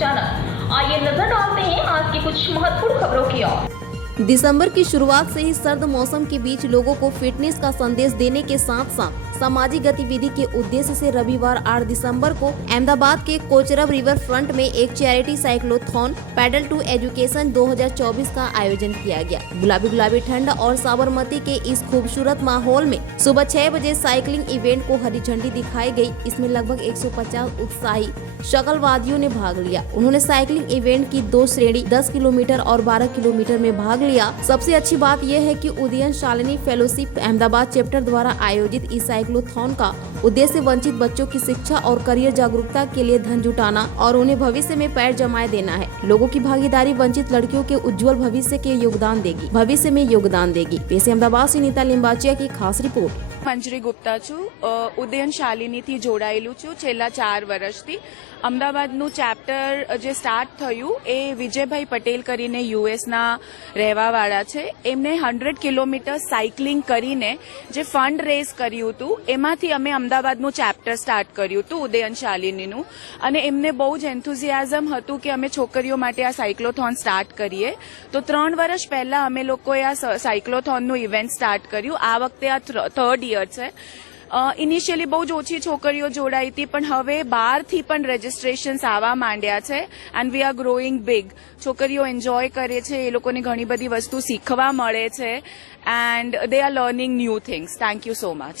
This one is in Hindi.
अचानक। आइए नजर डालते हैं आज की कुछ महत्वपूर्ण खबरों की ओर। दिसंबर की शुरुआत से ही सर्द मौसम के बीच लोगों को फिटनेस का संदेश देने के साथ साथ सामाजिक गतिविधि के उद्देश्य से रविवार 8 दिसंबर को अहमदाबाद के कोचरब रिवर फ्रंट में एक charity cyclothon pedal to education 2024 का आयोजन किया गया। गुलाबी गुलाबी ठंड और साबरमती के इस खूबसूरत माहौल में सुबह 6 बजे साइकिलिंग इवेंट को हरी झंडी दिखाई गई। इसमें लगभग 150 उत्साही शकलवादियों ने भाग लिया। उन्होंने साइकिलिंग इवेंट की 2 श्रेणी 10 किलोमीटर और 12 किलोमीटर में भाग लिया। सबसे अच्छी बात यह है कि उदयन शालिनी फेलोशिप अहमदाबाद चैप्टर द्वारा आयोजित इस साइक्लोथॉन का उद्देश्य वंचित बच्चों की शिक्षा और करियर जागरूकता के लिए धन जुटाना और उन्हें भविष्य में पैर जमाए देना है। लोगों की भागीदारी वंचित लड़कियों के उज्जवल भविष्य में योगदान देगी। पेश अहमदाबाद से नीता लिंबाचिया की खास रिपोर्ट। मंजरी गुप्ता छू, उदयन शालिनी थी जोड़ायेलू छू छेल्ला 4 वर्षथी। अमदावादनु चैप्टर जे स्टार्ट थयुं ए विजयभाई पटेल करीने यूएसना रहेवावाळा छे। एमणे 100 किलोमीटर साइकलिंग करीने जे फंड रेज कर्युं हतुं एमांथी अमे अमदावादनु चैप्टर स्टार्ट कर्युं हतुं उदयन शालिनीनुं अने एમને બહુ જ એન્થુઝિયાઝમ હતું કે અમે છોકરીઓ માટે આ સાયક્લોથોન સ્ટાર્ટ કરીએ। તો 3 વર્ષ પહેલા અમે લોકોએ આ સાયક્લોથોનનું ઇવેન્ટ સ્ટાર્ટ કર્યું। આ વખતે આ 3rd યર છે। ઇનિશિયલી બહુ જ ઓછી છોકરીઓ જોડાઈ હતી પણ હવે 12થી પણ રજીસ્ટ્રેશન્સ આવવા માંડ્યા છે and we are growing big. છોકરીઓ એન્જોય કરે છે, એ લોકોને ઘણી બધી વસ્તુ શીખવા મળે છે and they are learning new things. Thank you so much.